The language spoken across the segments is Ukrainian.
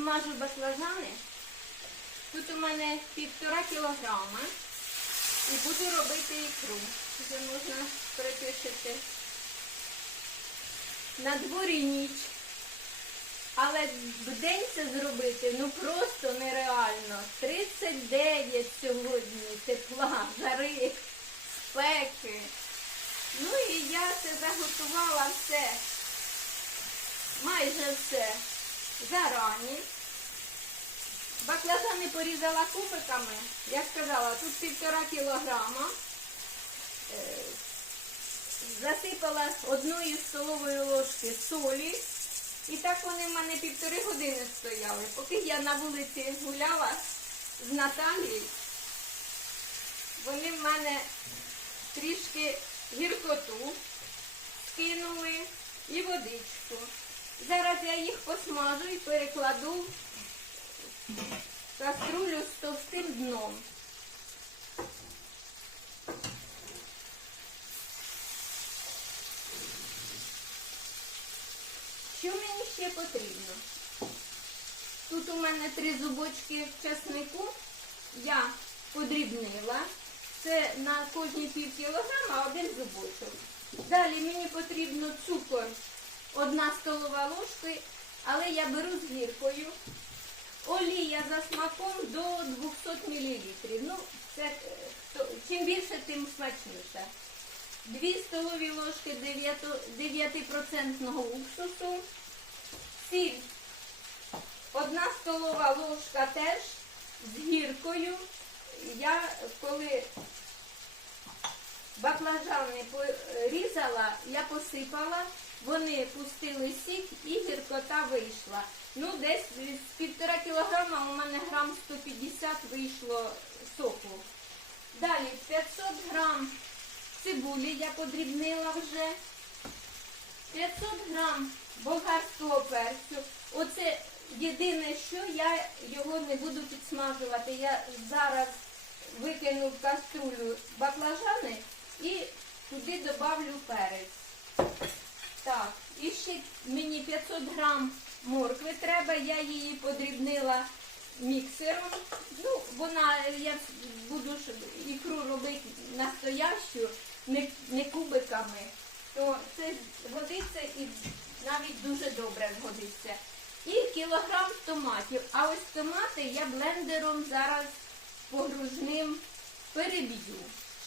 смажу баклажани. Тут у мене півтора кілограма. І буду робити ікру. Вже можна припишити. На дворі ніч. Але в день це зробити ну просто нереально. 39 сьогодні тепла, жари, спеки. Ну і я це заготувала все, майже все зарані. Баклажани порізала кубиками. Я сказала, тут півтора кілограма. Е, Засипала одною столовою ложки солі. І так вони в мене півтори години стояли. Поки я на вулиці гуляла з Наталією, вони в мене трішки гіркоту скинули і водичку. Зараз я їх посмажу і перекладу в каструлю з товстим дном. Що мені ще потрібно? Тут у мене три зубочки часнику. Я подрібнила. Це на кожні пів кілограма один зубочок. Далі мені потрібно цукор, одна столова ложка, але я беру з гіркою. Олія за смаком до 200 мл. Ну, це, е, хто- чим більше, тим смачніше. Дві столові ложки 9% уксусу, сіль, одна столова ложка теж з гіркою. Я коли баклажани порізала, я посипала, вони пустили сік і гіркота вийшла. Ну, десь з півтора кілограма у мене грам 150 вийшло соку. Далі 500 грам цибулі я подрібнила вже. 500 грам болгарського перцю. Оце єдине, що я його не буду підсмажувати. Я зараз викину в каструлю баклажани і туди добавлю перець. Так, і ще мені 500 грам моркви треба, я її подрібнила міксером. Ну, вона, я буду ікру робити настоящу, не, не кубиками, то це годиться і навіть дуже добре згодиться. І кілограм томатів. А ось томати я блендером зараз погружним переб'ю.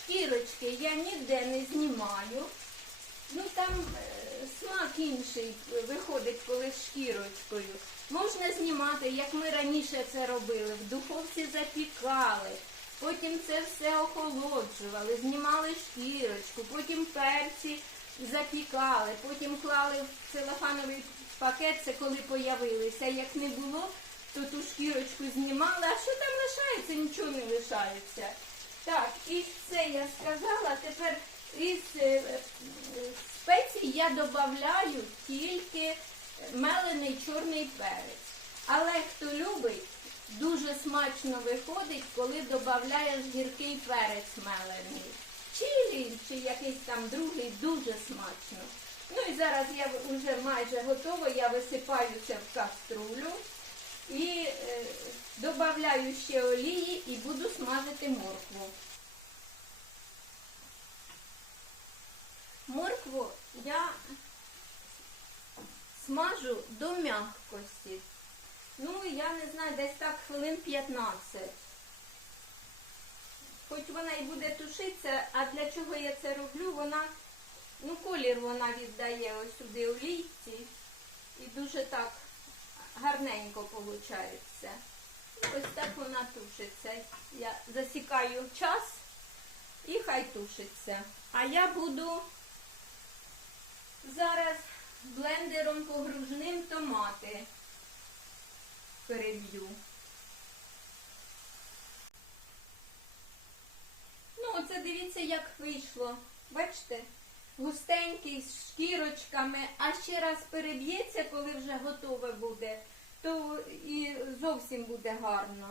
Шкірочки я ніде не знімаю. Ну там е, смак інший виходить, коли з шкірочкою. Можна знімати, як ми раніше це робили, в духовці запікали, потім це все охолоджували, знімали шкірочку, потім перці запікали, потім клали в целофановий пакет, це коли появилися. Як не було, то ту шкірочку знімали, а що там лишається, нічого не лишається. Так, і це я сказала. Тепер із е, е, спецій я додаю тільки мелений чорний перець. Але хто любить, дуже смачно виходить, коли додаєш гіркий перець мелений. Чилі чи якийсь там другий дуже смачно. Ну і зараз я вже майже готова, я висипаю це в каструлю і е, додаю ще олії і буду смажити моркву. Моркву я смажу до м'якості. Ну, я не знаю, десь так хвилин 15. Хоч вона і буде тушитися, а для чого я це роблю, вона, ну, колір вона віддає ось сюди олійці. І дуже так гарненько виходить. Ось так вона тушиться. Я засікаю час і хай тушиться. А я буду зараз блендером погружним томати переб'ю. Ну, оце дивіться, як вийшло. Бачите? Густенький з шкірочками, а ще раз переб'ється, коли вже готове буде, то і зовсім буде гарно.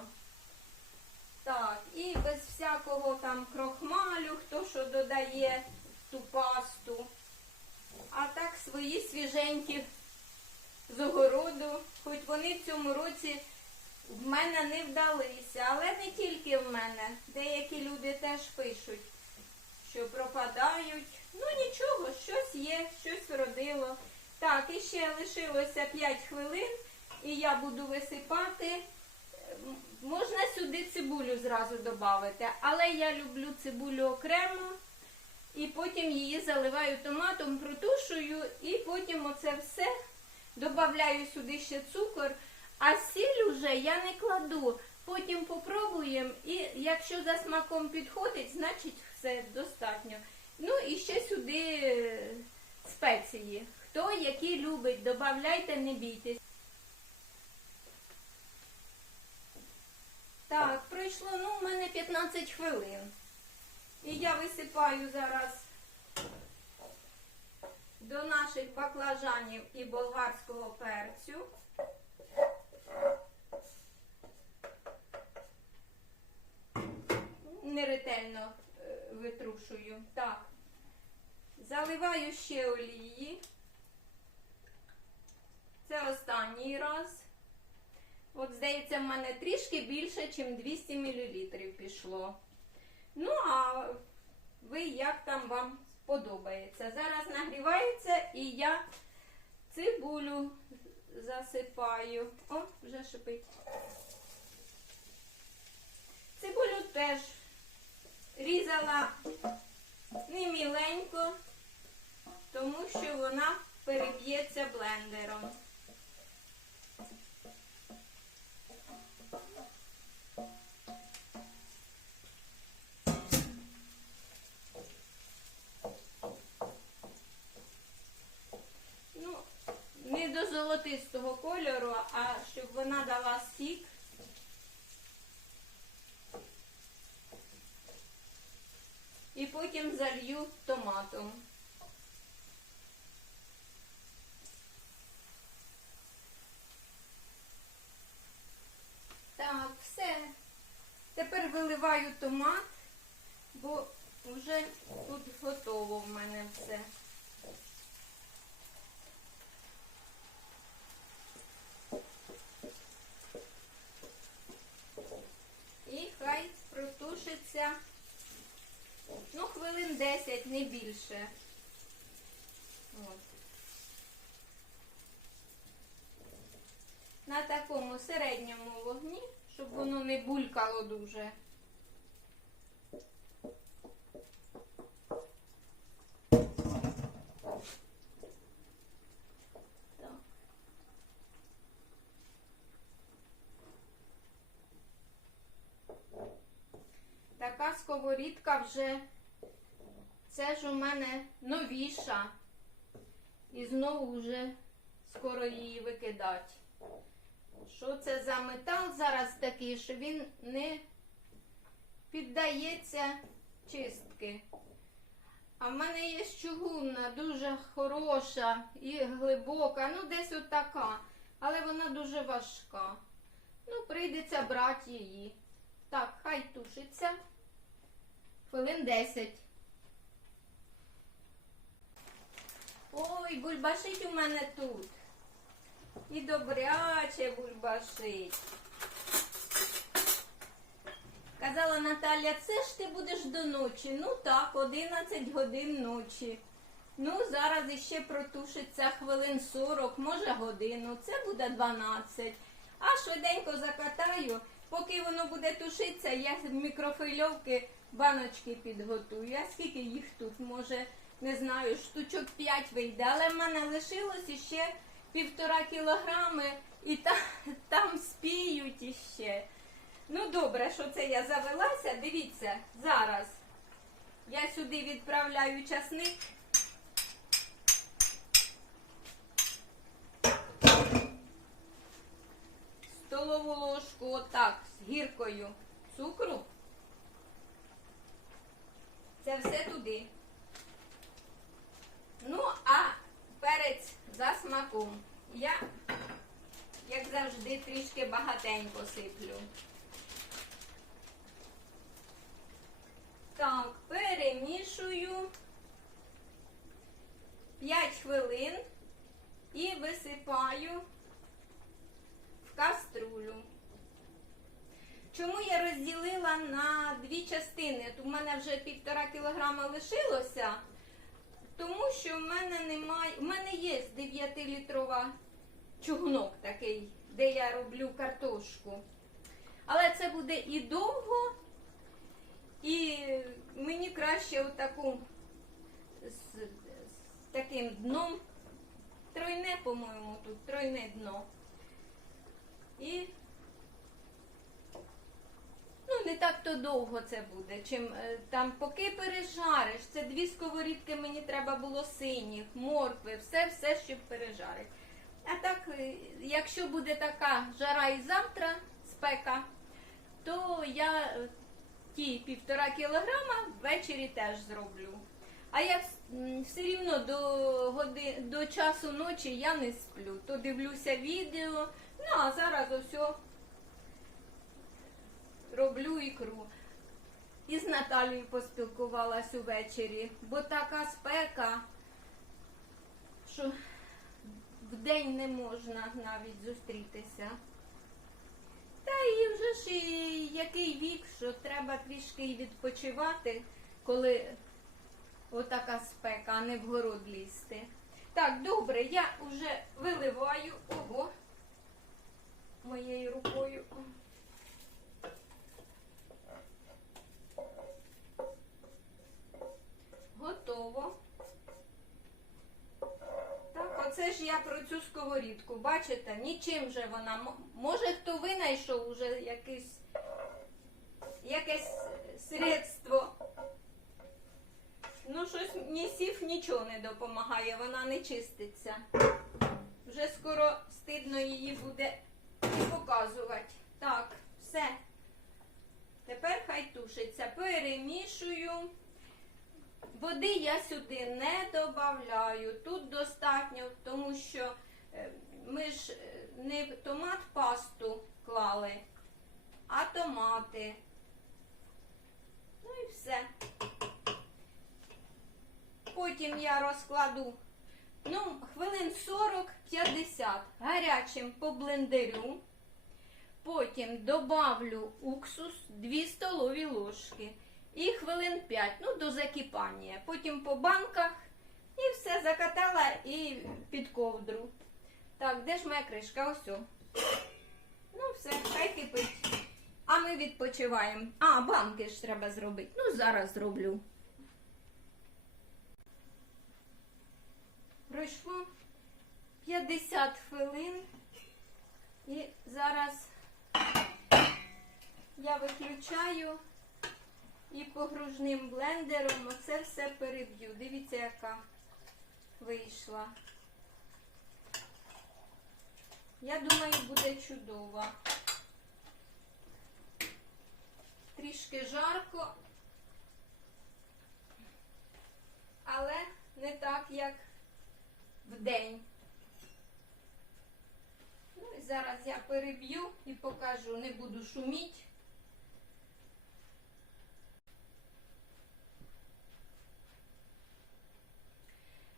Так, і без всякого там крохмалю, хто що додає ту пасту. А так свої свіженькі з огороду хоч вони в цьому році в мене не вдалися. Але не тільки в мене. Деякі люди теж пишуть, що пропадають. Ну нічого, щось є, щось вродило. Так, і ще лишилося 5 хвилин, і я буду висипати. Можна сюди цибулю зразу додати, але я люблю цибулю окремо. І потім її заливаю томатом, протушую, і потім оце все додаю сюди ще цукор, а сіль уже я не кладу. Потім попробуємо, і якщо за смаком підходить, значить все достатньо. Ну і ще сюди е, спеції. Хто які любить, додавайте, не бійтесь. Так, пройшло ну, у мене 15 хвилин. І я висипаю зараз до наших баклажанів і болгарського перцю. Неретельно е, витрушую. Так. Заливаю ще олії. Це останній раз. От, здається, в мене трішки більше, ніж 200 мл пішло. Ну, а ви як там вам сподобається. Зараз нагрівається і я цибулю засипаю. О, вже шипить. Цибулю теж різала не міленько, тому що вона переб'ється блендером. Ну, не до золотистого кольору, а щоб вона дала сік. І потім залью томатом. Так, все. Тепер виливаю томат, бо вже тут готово в мене все. І хай протушиться, ну, хвилин 10, не більше. От. На такому середньому вогні, щоб воно не булькало дуже. Така сковорідка вже, це ж у мене новіша. І знову вже скоро її викидати. Що це за метал зараз такий, що він не піддається чистки. А в мене є чугунна, дуже хороша і глибока, ну десь от така, але вона дуже важка. Ну, прийдеться брати її. Так, хай тушиться. Хвилин 10. Ой, бульбашить у мене тут. І добряче бульбашить. Казала Наталя, це ж ти будеш до ночі. Ну так, 11 годин ночі. Ну, зараз іще протушиться хвилин 40, може годину. Це буде 12. А швиденько закатаю. Поки воно буде тушитися, я з мікрофильовки баночки підготую. А скільки їх тут? Може, не знаю, штучок 5 вийде. Але в мене лишилось іще півтора кілограми і там, там спіють іще. Ну, добре, що це я завелася. Дивіться, зараз я сюди відправляю часник. Столову ложку отак з гіркою цукру. Це все туди. Ну, а перець за смаком. Я, як завжди, трішки багатенько сиплю. Так, перемішую 5 хвилин і висипаю в каструлю. Чому я розділила на дві частини? От У мене вже півтора кілограма лишилося, тому що в мене немає. У мене є 9-літрова чугунок такий, де я роблю картошку. Але це буде і довго, і мені краще отаку з, з таким дном. Тройне, по-моєму, тут тройне дно. І не так то довго це буде. Чим е, там поки пережариш, це дві сковорідки мені треба було синіх, моркви, все, все, щоб пережарити. А так, е, якщо буде така жара і завтра спека, то я е, ті півтора кілограма ввечері теж зроблю. А я все рівно до, годи, до часу ночі я не сплю. То дивлюся відео, ну а зараз ось роблю ікру. І з Наталією поспілкувалась увечері, бо така спека, що в день не можна навіть зустрітися. Та і вже ж і який вік, що треба трішки й відпочивати, коли отака спека, а не в город лізти. Так, добре, я вже виливаю ого моєю рукою. Готово. Так, оце я про цю сковорідку. Бачите, нічим же вона. Може, хто винайшов уже якесь, якесь средство. Ну, щось ні сів нічого не допомагає, вона не чиститься. Вже скоро стидно її буде і показувати. Так, все. Тепер хай тушиться. Перемішую. Води я сюди не додаю. Тут достатньо, тому що е, ми ж е, не томат пасту клали, а томати. Ну і все. Потім я розкладу ну, хвилин 40-50 гарячим по блендерю. Потім добавлю уксус 2 столові ложки і хвилин 5, ну, до закипання. Потім по банках і все закатала і під ковдру. Так, де ж моя кришка? Ось. Ну, все, хай кипить. А ми відпочиваємо. А, банки ж треба зробити. Ну, зараз зроблю. Пройшло 50 хвилин. І зараз я виключаю і погружним блендером оце все переб'ю. Дивіться, яка вийшла. Я думаю, буде чудово. Трішки жарко, але не так, як вдень. Ну і зараз я переб'ю і покажу, не буду шуміти.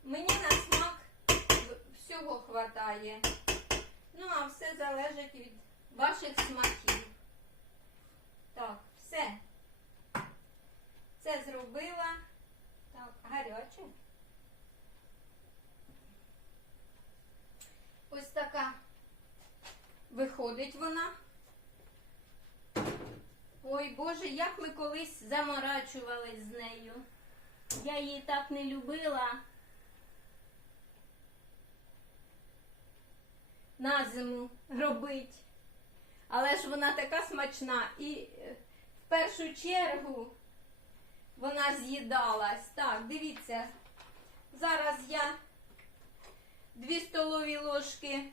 Мені на смак в- всього хватає. Ну, а все залежить від ваших смаків. Так, все. Це зробила. Так, гаряче. Ось така виходить вона. Ой, Боже, як ми колись заморачувались з нею. Я її так не любила. На зиму робить. Але ж вона така смачна. І е, в першу чергу вона з'їдалась. Так, дивіться. Зараз я дві столові ложки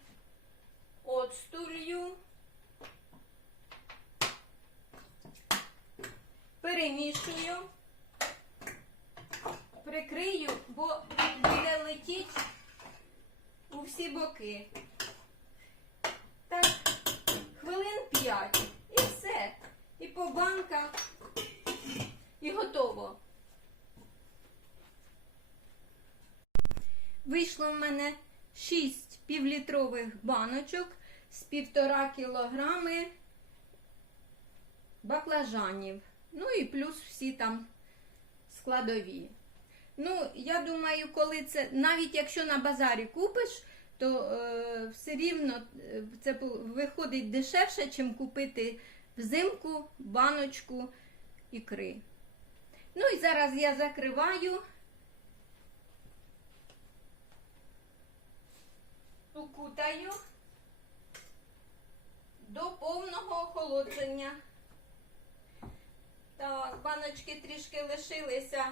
оцту. Перемішую, прикрию, бо буде летіть у всі боки. Так, хвилин 5. І все. І по банках, і готово. Вийшло в мене 6 півлітрових баночок. з півтора кілограми баклажанів. Ну і плюс всі там складові. Ну, я думаю, коли це, навіть якщо на базарі купиш, то е, все рівно е, це виходить дешевше, чим купити взимку баночку ікри. Ну і зараз я закриваю. Укутаю до повного охолодження. Так, баночки трішки лишилися.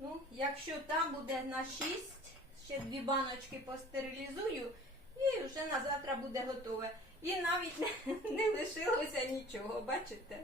Ну, якщо там буде на 6, ще дві баночки постерилізую, і вже на завтра буде готове. І навіть не, не лишилося нічого, бачите?